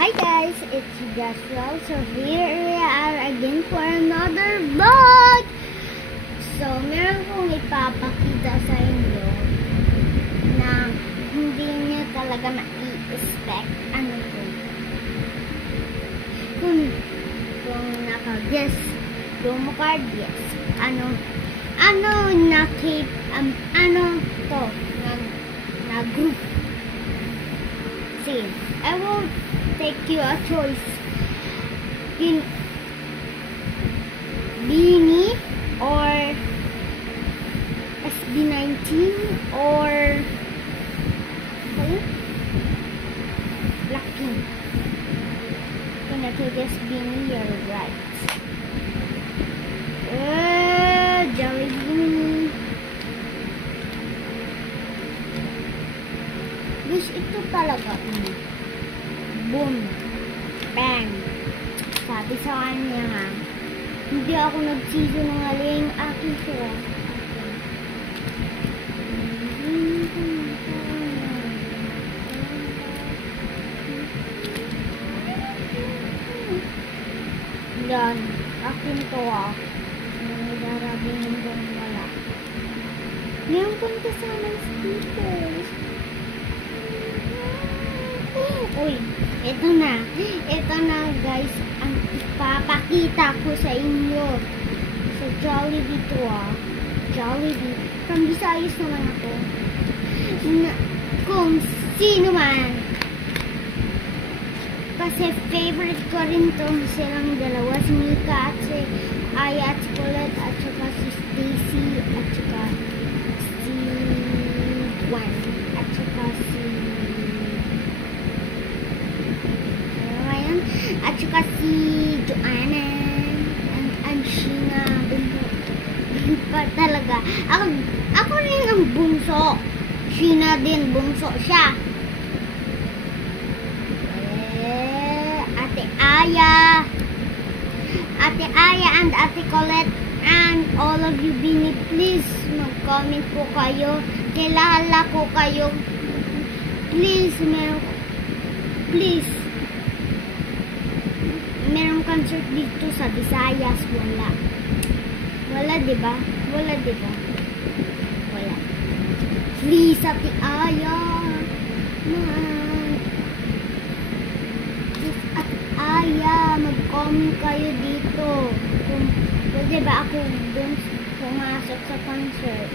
Hi guys, it's Joshua. So here we are again for another vlog. So meron kong ipapakita sa inyo na hindi niyo talaga ma-expect. Ano po? Kung naka-guess, promo card, yes. Ano to, na group. See, I will take you a choice. Beanie or SB19 or Blackpink. When I take SB19, you're right. Jelly beanie. Guys, ito talaga. Boom. Bang. Sabi sa kanya nga, hindi ako nagsisinungaling. Akin siya. Yan. Akin to ah. Darabingin kong wala. Ngayon kong kasama stickers. Uy, ito na. Ito na guys, ang ipapakita ko sa inyo. Sa Jollibee to ah. Jollibee. From Visayas naman ako. Kung sino man. Kasi favorite ko rin tong silang dalawa. Si Mika at si Aya at si Colette at saka si Stacy at saka si Juan at saka si at saka si Joanna and Sheena. Pa talaga. Ako rin ang bunso. Sheena din, bunso siya. Ate Aya and Ate Colette and all of you Bini, please mag-comment po kayo. Kilala ko kayo. Please, merong concert dito sa Visayas. Wala, diba? Wala. Please, Ate Aya. Mag-comment kayo dito. Kung pwede ba ako dun pumasok sa concert.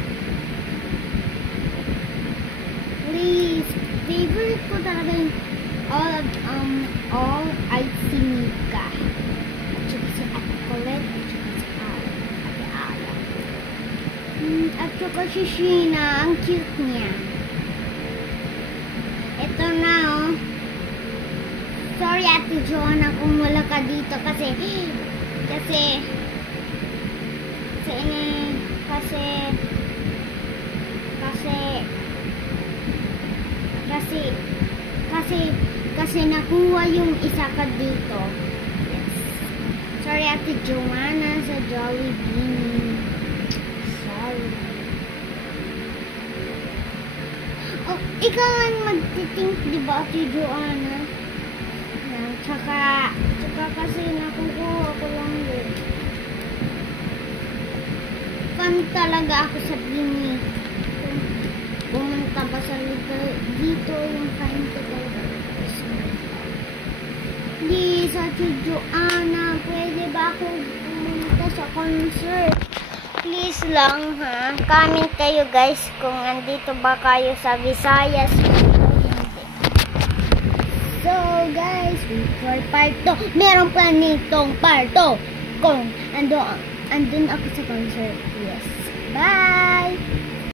Please. Favorite ko talaga yung all ay si Mika. At saka si Ate Colette. At saka si Ate Aya. At saka si Sheena. Ang cute niya. Ito na oh. Sorry Ate Joanna kung wala ka dito kasi nakuha yung isa ka dito. Yes. Sorry Ate Joanna sa Jollibee. Sorry. Oh, ikaw ang magtitink, diba Ate Joanna? Tsaka kasi nakukuha ko lang yun. Fan talaga ako sa Bini. Pumunta ba sa dito yung fan ko talaga. Please, Ate Joanna, pwede ba ako pumunta sa concert? Please lang ha. Comment kayo guys kung andito ba kayo sa Visayas. So guys, wait for part 2. Meron pa nitong part 2. Kung andun ako sa concert. Yes. Bye!